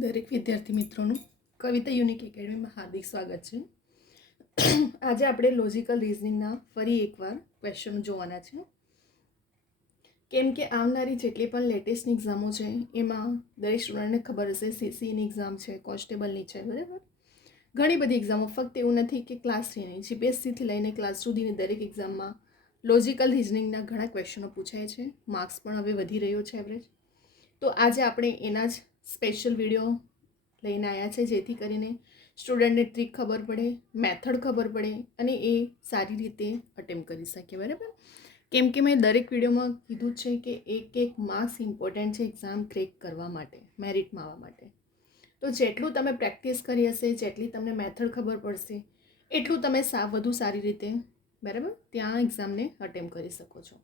દરેક વિદ્યાર્થી મિત્રોનું કવિતા યુનિક એકેડમીમાં હાર્દિક સ્વાગત છે. આજે આપણે લોજિકલ રિઝનિંગના ફરી એકવાર ક્વેશ્ચન જોવાના છે. કેમ કે આવનારી જેટલી પણ લેટેસ્ટની એક્ઝામો છે એમાં દરેક સ્ટુડન્ટને ખબર હશે સીસીની એક્ઝામ છે, કોન્સ્ટેબલની છે, બરાબર. ઘણી બધી એક્ઝામો, ફક્ત એવું નથી કે ક્લાસ 3ની, જીપીએસસીથી લઈને ક્લાસ સુધીની દરેક એક્ઝામમાં લોજિકલ રિઝનિંગના ઘણા ક્વેશ્ચનો પૂછાય છે. માર્ક્સ પણ હવે વધી રહ્યો છે એવરેજ. તો આજે આપણે એના જ સ્પેશિયલ વિડીયો લઈને આવ્યા છે, જેથી કરીને સ્ટુડન્ટને ટ્રીક ખબર પડે, મેથડ ખબર પડે અને એ સારી રીતે અટેમ્પ્ટ કરી શકે, બરાબર. કેમ કે મેં દરેક વિડીયોમાં કીધું છે કે એક માર્ક્સ ઇમ્પોર્ટન્ટ છે એક્ઝામ ક્રેક કરવા માટે, મેરિટમાં આવવા માટે. તો જેટલું તમે પ્રેક્ટિસ કરી હશે, જેટલી તમને મેથડ ખબર પડશે, એટલું તમે વધુ સારી રીતે, બરાબર, ત્યાં એક્ઝામને અટેમ્પ્ટ કરી શકો છો.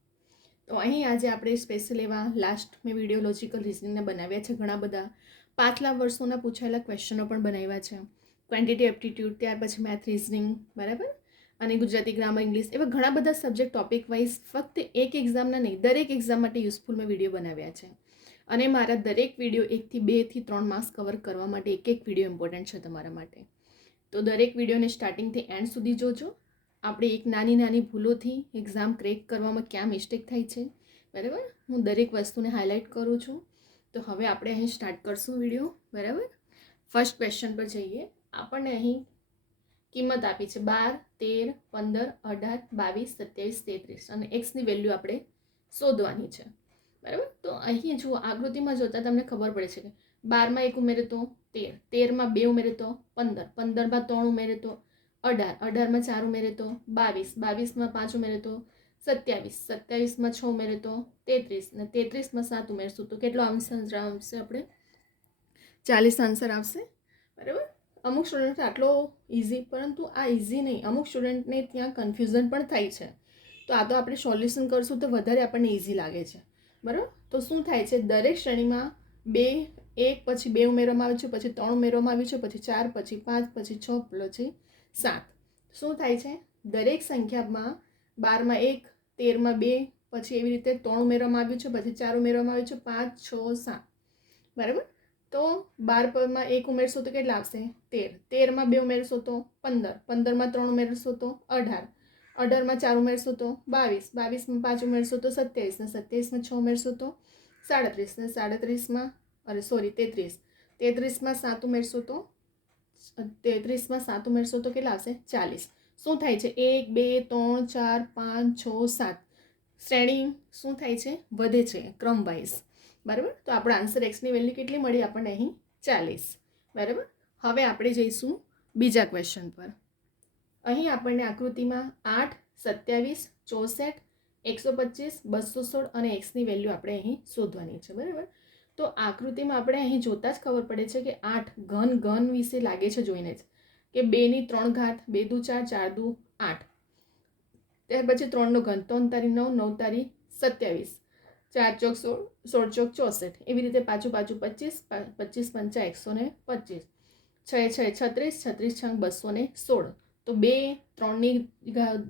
તો અહીં આજે આપણે સ્પેશિયલ એવા લાસ્ટ મેં વિડીયો લોજિકલ રિઝનિંગના બનાવ્યા છે. ઘણા બધા પાછલા વર્ષોના પૂછાયેલા ક્વેશ્ચનો પણ બનાવ્યા છે. ક્વોન્ટિટી એપ્ટિટ્યૂડ, ત્યાર પછી મેથ રિઝનિંગ, બરાબર, અને ગુજરાતી ગ્રામર, ઇંગ્લિશ, એવા ઘણા બધા સબ્જેક્ટ ટોપિક વાઇઝ ફક્ત એક એક્ઝામના નહીં, દરેક એક્ઝામ માટે યુઝફુલ મેં વિડીયો બનાવ્યા છે. અને મારા દરેક વિડીયો 1 થી 2 થી 3 માર્ક્સ કવર કરવા માટે એક વિડીયો ઇમ્પોર્ટન્ટ છે તમારા માટે. તો દરેક વિડીયોને સ્ટાર્ટિંગથી એન્ડ સુધી જોજો. આપણે એક નાની ભૂલોથી એક્ઝામ ક્રેક કરવામાં ક્યાં મિસ્ટેક થાય છે, બરાબર, હું દરેક વસ્તુને હાઇલાઇટ કરું છું. તો હવે આપણે અહીં સ્ટાર્ટ કરશું વિડીયો, બરાબર. ફર્સ્ટ ક્વેશ્ચન પર જઈએ. આપણને અહીં કિંમત આપી છે 12, 13, 15, 18, 22, 27, 33 અને એક્સની વેલ્યુ આપણે શોધવાની છે, બરાબર. તો અહીં જુઓ, આકૃતિમાં જોતાં તમને ખબર પડે છે કે 12માં 1 ઉમેરે તો 13, 13માં 2 ઉમેરે તો 15, 15માં 3 ઉમેરે તો 18, 18માં 4 ઉમેરે તો 22, 22માં 5 ઉમેરે તો 27, 27માં 6 ઉમેરે તો 33 અને 33માં 7 ઉમેરશું તો કેટલો આન્સર આવશે? આપણે 40 આન્સર આવશે, બરાબર. અમુક સ્ટુડન્ટ આટલો ઇઝી, પરંતુ આ ઇઝી નહીં, અમુક સ્ટુડન્ટને ત્યાં કન્ફ્યુઝન પણ થાય છે. તો આ તો આપણે સોલ્યુશન કરશું તો વધારે આપણને ઇઝી લાગે છે, બરાબર. તો શું થાય છે, દરેક શ્રેણીમાં 2, 1 પછી 2 ઉમેરવામાં આવ્યું છે, પછી 3 ઉમેરવામાં આવ્યું છે, પછી 4, પછી 5, પછી 6, પછી 7. શું થાય છે, દરેક સંખ્યામાં 12માં 1, 13માં 2, પછી એવી રીતે 3 ઉમેરવામાં આવ્યું છે, પછી 4 ઉમેરવામાં આવ્યું છે, 5, 6, 7, બરાબર. તો 12માં 1 ઉમેરશો તો કેટલા આવશે? 13, 13માં 2 ઉમેરશો તો 15, 15માં 3 ઉમેરશો તો 18, 18માં 4 ઉમેરશો તો 22, 22માં 5 ઉમેરશો તો 27 ને 27માં 6 ઉમેરશો તો 37 ને 37માં 33, 33માં 7 ઉમેરશો તો 33માં 7 ઉમેરશો તો કેટલા આવશે? 40. શું થાય છે, 1, 2, 3, 4, 5, 6, 7 શ્રેણી શું થાય છે, વધે છે ક્રમ વાઇઝ, બરાબર. તો આપણો આન્સર એક્સની વેલ્યુ કેટલી મળી આપણને? અહીં 40, બરાબર. હવે આપણે જઈશું બીજા ક્વેશ્ચન પર. અહીં આપણને આકૃતિમાં 8, 27, 64, 125, 216 અને એક્સની વેલ્યુ આપણે અહીં શોધવાની છે, બરાબર. તો આકૃતિમાં આપણે અહીં જોતાં જ ખબર પડે છે કે 8 ઘન વિશે લાગે છે જોઈને જ, કે 2 ની 3 ઘાત, 2 દુ 4, 4 દુ 8, ત્યાર પછી 3 નો ઘન, 3 તારી 9, 9 તારી 27, 4 ચોક 16, 16 ચોક 64, એવી રીતે પાછું 25, 25 પંચા 125, 6 6 36, 36 છંગ 216. તો 2, 3ની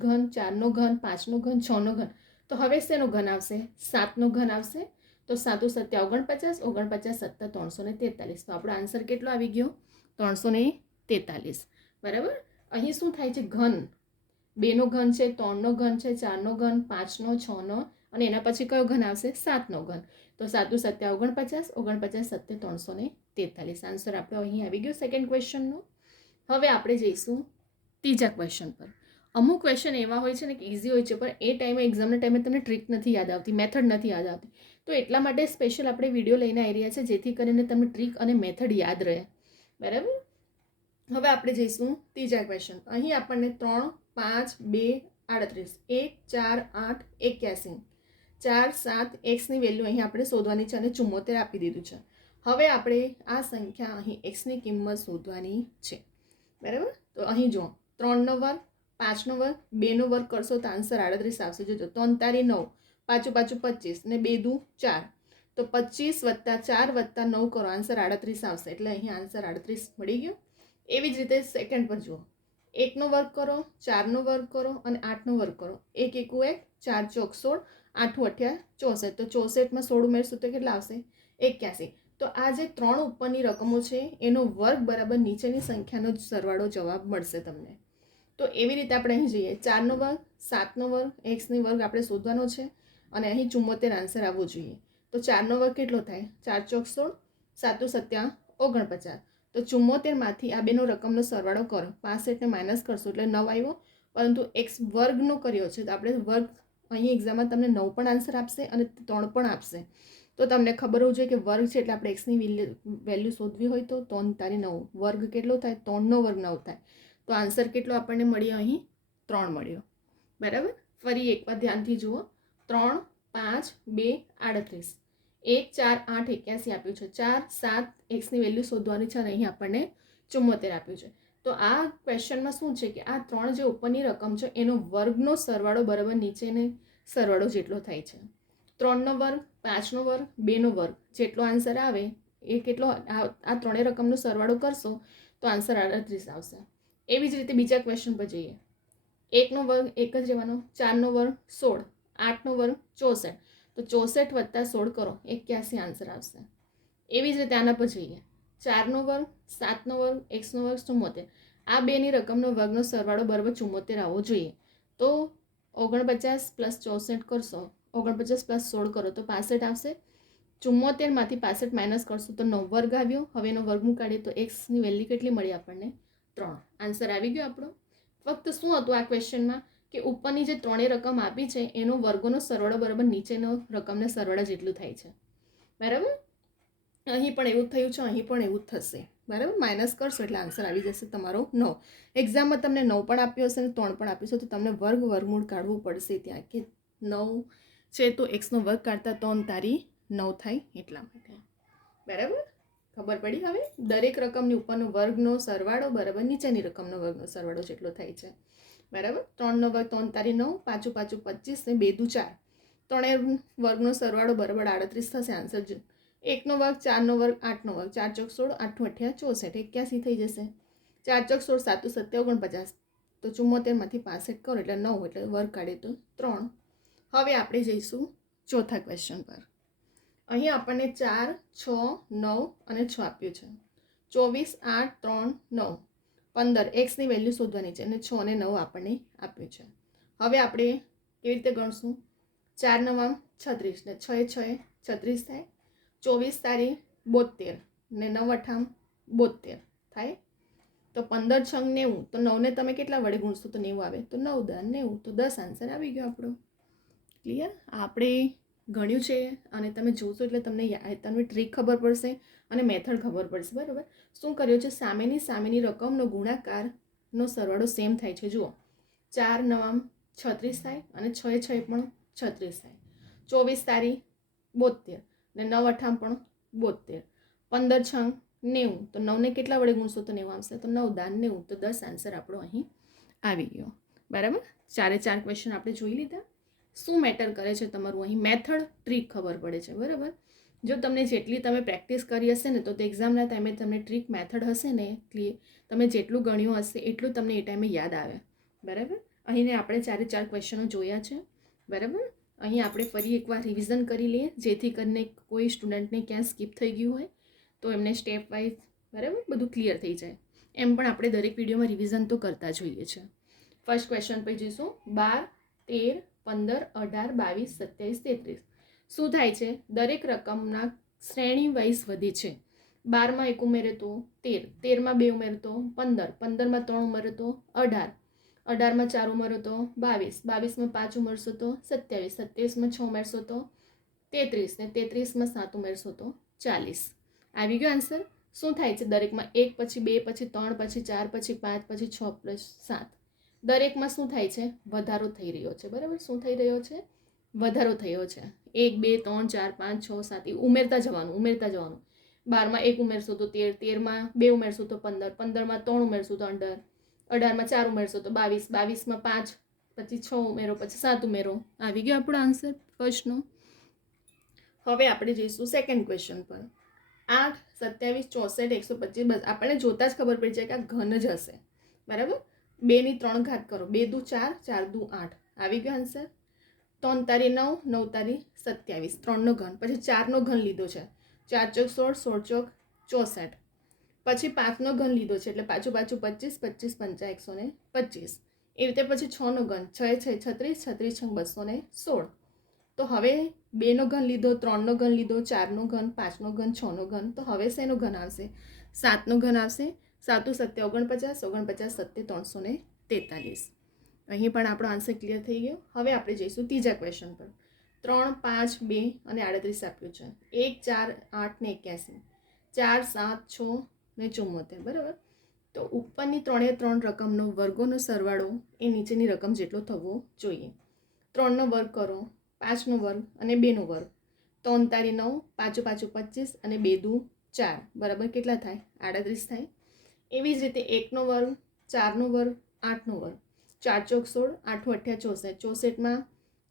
ઘન, 4નો ઘન, 5નો ઘન, 6નો ઘન. તો હવે શેનો ઘન આવશે? 7નો ઘન આવશે. તો 7 × 7 = 49, 49 × 7 = 343. તો આપણો આન્સર કેટલો આવી ગયો? 343, બરાબર. અહીં શું થાય છે, ઘન 2નો ઘન છે, 3નો ઘન છે, 4નો ઘન, 5નો, 6નો અને એના પછી કયો ઘન આવશે? 7નો ઘન. તો 7 × 7 = 49, 49 × 7 = 343. આન્સર આપણો અહીં આવી ગયો સેકન્ડ ક્વેશ્ચનનો. હવે આપણે જઈશું ત્રીજા ક્વેશ્ચન પર. અમુક ક્વેશ્ચન એવા હોય છે ને કે ઇઝી હોય છે, પણ એ ટાઈમે એક્ઝામના ટાઈમે તમને ટ્રીક નથી યાદ આવતી, મેથડ નથી યાદ આવતી. તો એટલા માટે સ્પેશિયલ આપણે વિડીયો લઈને આવી રહ્યા છે, જેથી કરીને તમને ટ્રીક અને મેથડ યાદ રહે, બરાબર. હવે આપણે જઈશું ત્રીજા ક્વેશ્ચન. અહીં આપણને 3, 5, 2, 38, 1, 4, 8, 81, 4, 7 એક્સની વેલ્યુ અહીં આપણે શોધવાની છે અને 74 આપી દીધું છે. હવે આપણે આ સંખ્યા અહીં એક્સની કિંમત શોધવાની છે, બરાબર. તો અહીં જો 3નો વર્ગ, 5નો વર્ગ, 2નો વર્ગ કરશો તો આન્સર 38 આવશે. જોજો, 3 તારી 9, પાછું 25 ને 2 દુ 4, તો 25 + 4 + 9 કરો, આન્સર 38 આવશે. એટલે અહીં આન્સર 38 મળી ગયો. એવી જ રીતે સેકન્ડ પર જુઓ, 1નો વર્ગ કરો, 4નો વર્ગ કરો અને 8નો વર્ગ કરો. 1 × 1 = 4 ચોક 16, 8 × 8 = 64. તો 64માં 16 ઉમેરશું તો કેટલા આવશે? 81. તો આ જે 3 ઉપરની રકમો છે એનો વર્ગ બરાબર નીચેની સંખ્યાનો જ સરવાળો જવાબ મળશે તમને. તો એવી રીતે આપણે અહીં જઈએ 4નો વર્ગ, 7નો વર્ગ, એક્સની વર્ગ આપણે શોધવાનો છે અને અહીં 74 આન્સર આવવો જોઈએ. તો 4નો વર્ગ કેટલો થાય? 4 ચોક 16, 7 7 49. તો 74માંથી આ બેનો રકમનો સરવાળો કરો, 65ને માઇનસ કરશો એટલે 9 આવ્યો, પરંતુ એક્સ વર્ગનો કર્યો છે તો આપણે વર્ગ અહીં એક્ઝામમાં તમને 9 પણ આન્સર આપશે અને 3 પણ આપશે. તો તમને ખબર હોવું જોઈએ કે વર્ગ છે એટલે આપણે એક્સની વેલ્યુ શોધવી હોય તો 3 તારી 9, વર્ગ કેટલો થાય? 3નો વર્ગ 9 થાય. તો આન્સર કેટલો આપણને મળ્યો? અહીં 3 મળ્યો. બરાબર. ફરી એકવાર ધ્યાનથી જુઓ. 3, 5, 2, 38, 1, 4, 8, 81 આપ્યું છે. 4, 7 એક્સની વેલ્યુ શોધવાની છે અને અહીં આપણને 74 આપ્યું છે. તો આ ક્વેશ્ચનમાં શું છે કે આ 3 જે ઉપરની રકમ છે એનો વર્ગનો સરવાળો બરાબર નીચેનો સરવાળો જેટલો થાય છે. 3નો વર્ગ, 5નો વર્ગ, 2નો વર્ગ જેટલો આન્સર આવે એ કેટલો? આ 3 રકમનો સરવાળો કરશો તો આન્સર 38 આવશે. એવી જ રીતે બીજા ક્વેશ્ચન પર જઈએ. 1નો વર્ગ 1 જ રહેવાનો, 4નો વર્ગ 16, 8નો વર્ગ 64. તો 64 + 16 કરો, 81 આન્સર આવશે. એવી જ રીતે આના પર જઈએ. 4નો વર્ગ, 7નો વર્ગ, એક્સનો વર્ગ 74. આ બેની રકમનો વર્ગનો સરવાળો બરાબર 74 આવવો જોઈએ. તો 49 + 64 કરશો, 49 + 16 કરો તો 65 આવશે. 74માંથી 65 માઇનસ કરશો તો 9 વર્ગ આવ્યો. હવે એનો વર્ગમૂળ કાઢીએ તો એક્સની વેલ્યુ કેટલી મળી આપણને? 3. આન્સર આવી ગયો આપણો. ફક્ત શું હતું આ ક્વેશ્ચનમાં કે ઉપરની જે 3 રકમ આપી છે એનો વર્ગોનો સરવાળો બરાબર નીચેનો રકમને સરવાળા જેટલું થાય છે. બરાબર. અહીં પણ એવું થયું છે, અહીં પણ એવું જ થશે. બરાબર. માઇનસ કરશો એટલે આન્સર આવી જશે તમારો 9. એક્ઝામમાં તમને 9 પણ આપ્યો હશે અને 3 પણ આપ્યું છે તો તમને વર્ગમૂળ કાઢવું પડશે ત્યાં કે 9 છે તો એક્સનો વર્ગ કાઢતા 3 તારી 9 થાય એટલા માટે. બરાબર. ખબર પડી? હવે દરેક રકમની ઉપરનો વર્ગનો સરવાળો બરાબર નીચેની રકમનો વર્ગનો સરવાળો જેટલો થાય છે. બરાબર. 3નો વર્ગ 3 તારી 9, 5 5 25 ને 2 દુ 4. 3 વર્ગનો સરવાળો બરાબર 38 થશે. આન્સર 1નો વર્ગ, 4નો વર્ગ, 8નો વર્ગ, 4 ચોક 16, 8 8 64, 81 થઈ જશે. 4 ચોક 16, 7 7 49. તો 74માંથી 65 કરો એટલે 9, એટલે વર્ગ કાઢીએ તો 3. હવે આપણે જઈશું ચોથા ક્વેશ્ચન પર. અહીં આપણને 4, 6, 9 અને 6 આપ્યું છે. 24, 8, 3, 9, 15 એક્સની વેલ્યુ શોધવાની છે અને 6 અને 9 આપણને આપ્યું છે. હવે આપણે કેવી રીતે ગણશું? 4 9 36 ને 6 6 36 થાય. 24 તારી 72 ને 9 8 72 થાય. તો 15 6 90. તો 9ને તમે કેટલા વડે ગુણશો તો 90 આવે. તો 9 10 90. તો 10 આન્સર આવી ગયો આપણો. ક્લિયર? આપણે ગણ્યું છે અને તમે જોશો એટલે તમને ટ્રીક ખબર પડશે અને મેથડ ખબર પડશે. બરાબર. શું કર્યું છે? સામેની રકમનો ગુણાકારનો સરવાળો સેમ થાય છે. જુઓ, 4 9 36 થાય અને 6 6 પણ 36 થાય. 24 તારી 72 ને 9 8 પણ 72. 15 6 90. તો 9ને કેટલા વડે ગુણશો તો 90 આવશે. તો 9 10 90. તો 10 આન્સર આપણો અહીં આવી ગયો. બરાબર. 4 ક્વેશ્ચન આપણે જોઈ લીધા. શું મેટર કરે છે તમારું? અહીં મેથડ, ટ્રીક ખબર પડે છે. બરાબર. જો તમને જેટલી તમે પ્રેક્ટિસ કરી હશે ને તો તે એક્ઝામના ટાઈમે તમને ટ્રીક મેથડ હશે ને તમે જેટલું ગણ્યું હશે એટલું તમને એ ટાઈમે યાદ આવે. બરાબર. અહીંને આપણે 4 ક્વેશ્ચનો જોયા છે. બરાબર. અહીં આપણે ફરી એકવાર રિવિઝન કરી લઈએ જેથી કરીને કોઈ સ્ટુડન્ટને ક્યાં સ્કીપ થઈ ગયું હોય તો એમને સ્ટેપ વાઇઝ બરાબર બધું ક્લિયર થઈ જાય. એમ પણ આપણે દરેક વિડીયોમાં રિવિઝન તો કરતા જોઈએ છે. ફર્સ્ટ ક્વેશ્ચન પર જઈશું. 12, 13, 15, 18, 22, 27, 33. શું થાય છે? દરેક રકમના શ્રેણી વાઇઝ વધે છે. 12માં 1 ઉમેરે તો 13, 13માં 2 ઉમેરે તો 15, 15માં 3 ઉમેરે તો 18, 18માં 4 ઉમેરો તો 22, 22માં 5 ઉમેરશો તો 27, 27માં 6 ઉમેરશો તો 33 ને 33માં 7 ઉમેરશો તો 40. આવી ગયો આન્સર. શું થાય છે? દરેકમાં 1 પછી 2 પછી 3 પછી 4 પછી 5 પછી 6 + 7. દરેકમાં શું થાય છે? વધારો થઈ રહ્યો છે. બરાબર. શું થઈ રહ્યો છે? વધારો થયો છે. 1 2 3 4 5 6 7 ઉમેરતા જવાનું. 12માં 1 ઉમેરશો તો 13, 13માં 2 ઉમેરશો તો 15, 15માં 3 ઉમેરશો તો 18, 18માં 4 ઉમેરશો તો 22, 22માં 5 પછી 6 ઉમેરો પછી 7 ઉમેરો. આવી ગયો આપણો આન્સર ફર્સ્ટનો. હવે આપણે જઈશું સેકન્ડ ક્વેશ્ચન પર. 8, 27, 64, 125. બસ આપણને જોતા જ ખબર પડી જાય કે આ ઘન જ હશે. બરાબર. 2ની 3 ઘાત કરો. 2 દુ 4, 4 દુ 8. આવી ગયો આન્સર. 3 તારી 9, 9 તારી 27. 3નો ઘન. પછી 4નો ઘન લીધો છે. 4 ચોક 16, 16 ચોક 64. પછી 5નો ઘન લીધો છે એટલે પાછું 25, 25 પંચા 125. એ રીતે પછી 6નો ઘન 6 6 36, 36 6 216. તો હવે 2નો ઘન લીધો, 3નો ઘન લીધો, 4નો ઘન, 5નો ઘન, 6નો ઘન. તો હવે શેનો ઘન આવશે? 7નો ઘન આવશે. 7 7 49, 49 7 343. અહીં પણ આપણો આન્સર ક્લિયર થઈ ગયો. હવે આપણે જઈશું ત્રીજા ક્વેશ્ચન પર. 3 5 2 અને 38 આપ્યું છે. 1 4 8 ને 81, 4 7 6 ને 74. બરાબર. તો ઉપરની 3 રકમનો વર્ગોનો સરવાળો એ નીચેની રકમ જેટલો થવો જોઈએ. 3નો વર્ગ કરો, 5નો વર્ગ અને 2નો વર્ગ. 3 તારી 9, 5 5 25 અને 2 દુ 4. બરાબર કેટલા થાય? 38 થાય. એવી જ રીતે 1નો વર્ગ, 4નો વર્ગ, 8નો વર્ગ. 4 ચોક 16, 8 8 64. 64માં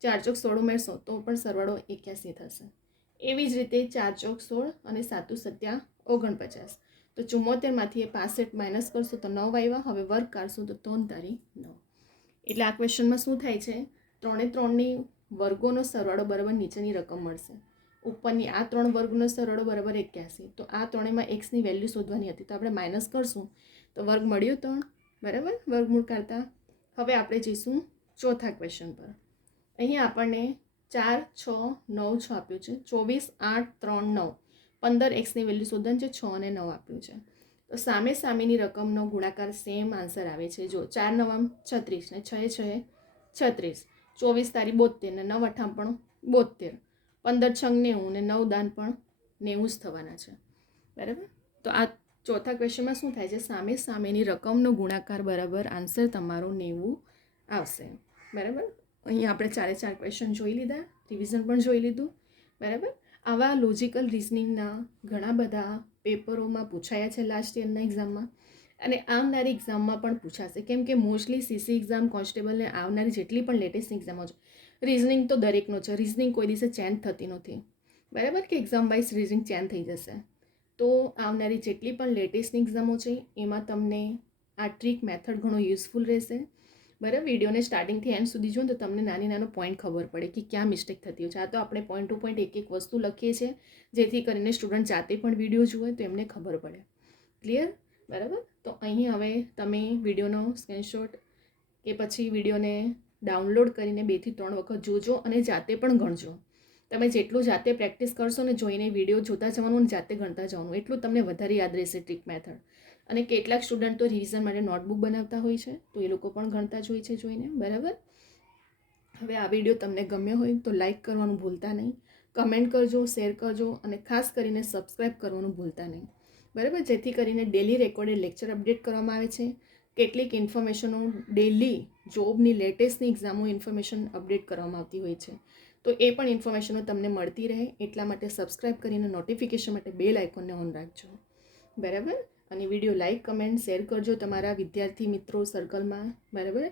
4 ચોક 16 ઉમેરશો તો પણ સરવાળો 81 થશે. એવી જ રીતે 4 ચોક 16 અને 7 7 49. તો 74માંથી 65 માઇનસ કરશો તો 9 આવ્યા. હવે વર્ગ કાઢશું તો 3 તારી 9. એટલે આ ક્વેશ્ચનમાં શું થાય છે? 3ની વર્ગોનો સરવાળો બરાબર નીચેની રકમ મળશે. ઉપરની આ 3 વર્ગનો સરવાળો બરાબર 81. તો આ ત્રણેયમાં એક્સની વેલ્યુ શોધવાની હતી, તો આપણે માઇનસ કરશું તો વર્ગ મળ્યો 3. બરાબર, વર્ગમૂળ કાઢતા. હવે આપણે જઈશું ચોથા ક્વેશ્ચન પર. અહીંયા આપણને 4 6 9 6 આપ્યું છે. 24 8 3 9 15 એક્સની વેલ્યુ શોધવાની છે. 6 અને 9 આપ્યું છે. તો સામેની રકમનો ગુણાકાર સેમ આન્સર આવે છે. જો 4 9 36 ને 6 6 36. 24 તારી 72 ને 9 8 પણ 72. 15 6 90 ને 9 દાન પણ 90 જ થવાના છે. બરાબર. તો આ ચોથા ક્વેશ્ચનમાં શું થાય છે? સામેની રકમનો ગુણાકાર બરાબર આન્સર તમારો 90 આવશે. બરાબર. અહીં આપણે 4 ક્વેશ્ચન જોઈ લીધા, રિવિઝન પણ જોઈ લીધું. બરાબર. આવા લોજિકલ રિઝનિંગના ઘણા બધા પેપરોમાં પૂછાયા છે લાસ્ટ યરના એક્ઝામમાં, અને આવનારી એક્ઝામમાં પણ પૂછાશે. કેમ કે મોસ્ટલી સીસી એક્ઝામ, કોન્સ્ટેબલને આવનારી જેટલી પણ લેટેસ્ટ એક્ઝામો છે, રિઝનિંગ તો દરેકનો છે. રિઝનિંગ કોઈ દિવસે ચેન્જ થતી નથી. બરાબર, કે એક્ઝામ વાઇઝ રિઝનિંગ ચેન્જ થઈ જશે. તો આવનારી જેટલી પણ લેટેસ્ટ એક્ઝામો છે એમાં તમને આ ટ્રીક મેથડ ઘણો યુઝફુલ રહેશે. બરાબર. વિડીયોને સ્ટાર્ટિંગથી એન્ડ સુધી જુઓ તો તમને નાનો પોઈન્ટ ખબર પડે કે ક્યાં મિસ્ટેક થતી હોય છે. આ તો આપણે પોઈન્ટ ટુ પોઈન્ટ એક વસ્તુ લખીએ છીએ જેથી કરીને સ્ટુડન્ટ જાતે પણ વિડીયો જુએ તો એમને ખબર પડે. ક્લિયર? બરાબર. તો અહીં હવે તમે વિડીયોનો સ્ક્રીનશોટ કે પછી વિડીયોને ડાઉનલોડ કરીને 2 થી 3 વખત જોજો અને જાતે પણ ગણજો. તમે જેટલું જાતે પ્રેક્ટિસ કરશો ને, જોઈને વિડીયો જોતા જવાનું અને જાતે ગણતા જવાનું, એટલું તમને વધારે યાદ રહેશે ટ્રીક મેથડ. અને કેટલાક સ્ટુડન્ટ તો રિવિઝન માટે નોટબુક બનાવતા હોય છે, તો એ લોકો પણ ગણતા જ હોય છે જોઈને. બરાબર. હવે આ વિડીયો તમને ગમ્યો હોય તો લાઈક કરવાનું ભૂલતા નહીં, કમેન્ટ કરજો, શેર કરજો અને ખાસ કરીને સબસ્ક્રાઈબ કરવાનું ભૂલતા નહીં. બરાબર. જેથી કરીને ડેલી રેકોર્ડેડ લેક્ચર અપડેટ કરવામાં આવે છે. કેટલીક ઇન્ફોર્મેશનો ડેલી જોબની લેટેસ્ટની એક્ઝામો ઇન્ફોર્મેશન અપડેટ કરવામાં આવતી હોય છે. તો એ પણ ઇન્ફોર્મેશનો તમને મળતી રહે એટલા માટે સબસ્ક્રાઈબ કરીને નોટિફિકેશન માટે બેલ આઇકોનને ઓન રાખજો. બરાબર. અને વિડીયો લાઈક, કમેન્ટ, શેર કરજો તમારા વિદ્યાર્થી મિત્રો સર્કલમાં. બરાબર.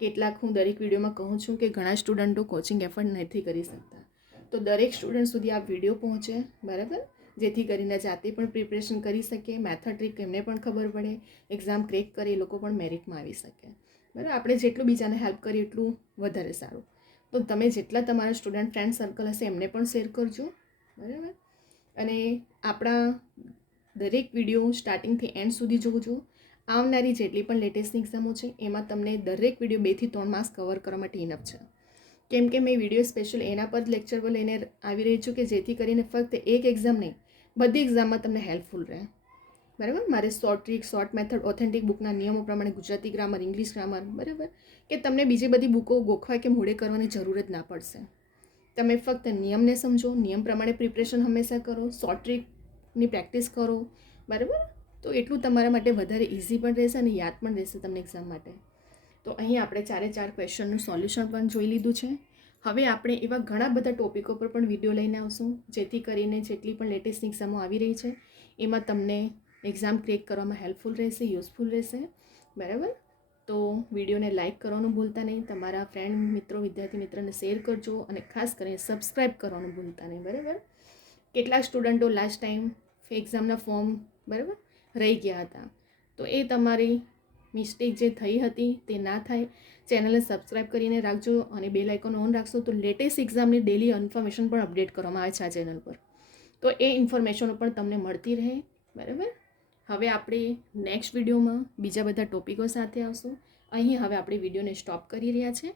કેટલાક હું દરેક વિડીયોમાં કહું છું કે ઘણા સ્ટુડન્ટો કોચિંગ એફર્ટ નથી કરી શકતા, તો દરેક સ્ટુડન્ટ સુધી આ વિડીયો પહોંચે. બરાબર. જેથી કરીને જાતે પણ પ્રિપરેશન કરી શકે, મેથડ ટ્રીક એમને પણ ખબર પડે, એક્ઝામ ક્રેક કરે એ લોકો પણ મેરિટમાં આવી શકે. બરાબર. આપણે જેટલું બીજાને હેલ્પ કરીએ એટલું વધારે સારું. તો તમે જેટલા તમારા સ્ટુડન્ટ ફ્રેન્ડ સર્કલ હશે એમને પણ શેર કરજો. બરાબર. અને આપણા દરેક વિડીયો સ્ટાર્ટિંગથી એન્ડ સુધી જોજો. આવનારી જેટલી પણ લેટેસ્ટ એક્ઝામો છે એમાં તમને દરેક વિડીયો 2 થી 3 માર્ક્સ કવર કરવા માટે ઇનફ છે. કેમ કે મેં વિડીયો સ્પેશિયલ એના પર લેક્ચર પર લઈને આવી રહી છું કે જેથી કરીને ફક્ત એક એક્ઝામ નહીં, બધી એક્ઝામમાં તમને હેલ્પફુલ રહે. બરાબર. મારે short trick, short method, authentic બુકના નિયમો પ્રમાણે ગુજરાતી ગ્રામર, ઇંગ્લિશ ગ્રામર. બરાબર. કે તમને બીજી બધી બુકો ગોખવા કે મોડે કરવાની જરૂર જ ના પડશે. તમે ફક્ત નિયમને સમજો, નિયમ પ્રમાણે પ્રિપરેશન હંમેશા કરો, શોર્ટ ટ્રીકની પ્રેક્ટિસ કરો. બરાબર. તો એટલું તમારા માટે વધારે ઇઝી પણ રહેશે અને યાદ પણ રહેશે તમને એક્ઝામ માટે. તો અહીં આપણે 4 ક્વેશ્ચનનું સોલ્યુશન પણ જોઈ લીધું છે. હવે આપણે એવા ઘણા બધા ટોપિકો પર પણ વિડીયો લઈને આવશું જેથી કરીને જેટલી પણ લેટેસ્ટ એક્ઝામો આવી રહી છે એમાં તમને એક્ઝામ ક્રેક કરવામાં હેલ્પફુલ રહેશે, યુઝફુલ રહેશે. બરાબર. તો વિડીયોને લાઇક કરવાનું ભૂલતા નહીં, તમારા ફ્રેન્ડ મિત્રો, વિદ્યાર્થી મિત્રને શેર કરજો અને ખાસ કરીને સબસ્ક્રાઈબ કરવાનું ભૂલતા નહીં. બરાબર. કેટલાક સ્ટુડન્ટો લાસ્ટ ટાઈમ એક્ઝામના ફોર્મ બરાબર રહી ગયા હતા, તો એ તમારી મિસ્ટેક જે થઈ હતી તે ના થાય. ચેનલને સબસ્ક્રાઈબ કરીને રાખજો અને બેલ આઇકોન ઓન રાખશો તો લેટેસ્ટ એક્ઝામની ડેલી ઇન્ફોર્મેશન પણ અપડેટ કરવામાં આવે છે આ ચેનલ પર. તો એ ઇન્ફોર્મેશનો પણ તમને મળતી રહે. બરાબર. હવે આપણે નેક્સ્ટ વિડીયોમાં બીજા બધા ટોપિકો સાથે આવશું. અહીં હવે આપણે વિડીયોને સ્ટોપ કરી રહ્યા છે.